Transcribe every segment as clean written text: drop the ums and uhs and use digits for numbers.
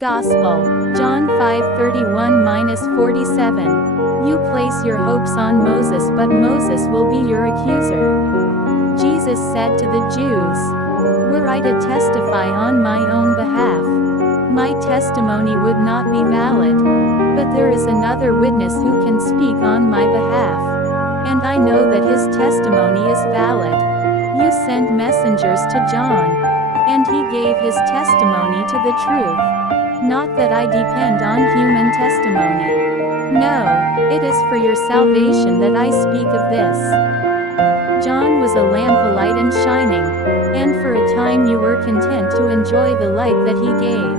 Gospel, John 5:31-47. You place your hopes on Moses, but Moses will be your accuser. Jesus said to the Jews, "Were I to testify on my own behalf, my testimony would not be valid. But there is another witness who can speak on my behalf. And I know that his testimony is valid. You sent messengers to John, and he gave his testimony to the truth. Not that I depend on human testimony. No, it is for your salvation that I speak of this." John was a lamp alight and shining, and for a time you were content to enjoy the light that he gave.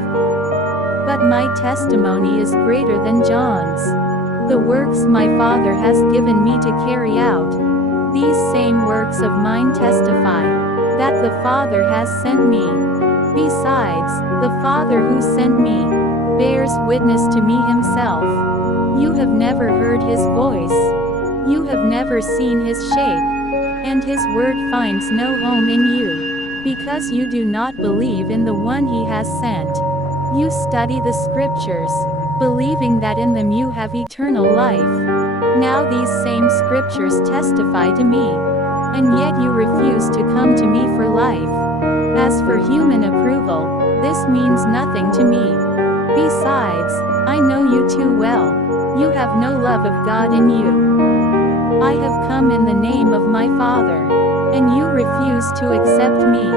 But my testimony is greater than John's. The works my Father has given me to carry out, these same works of mine testify that the Father has sent me. Besides, the Father who sent me bears witness to me himself. You have never heard his voice. You have never seen his shape. And his word finds no home in you, because you do not believe in the one he has sent. You study the scriptures, believing that in them you have eternal life. Now these same scriptures testify to me, and yet you refuse to come to me for life. As for human approval, this means nothing to me. Besides, I know you too well. You have no love of God in you. I have come in the name of my Father, and you refuse to accept me.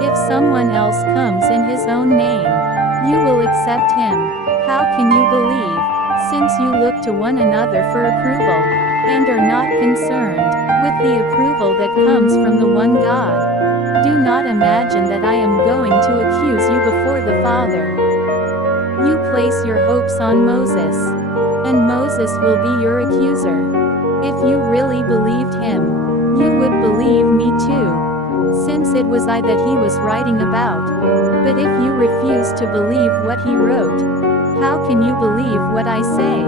If someone else comes in his own name, you will accept him. How can you believe, since you look to one another for approval, and are not concerned with the approval that comes from the one God? Do not imagine that I am going to accuse you before the Father. You place your hopes on Moses, and Moses will be your accuser. If you really believed him, you would believe me too, since it was I that he was writing about. But if you refuse to believe what he wrote, how can you believe what I say?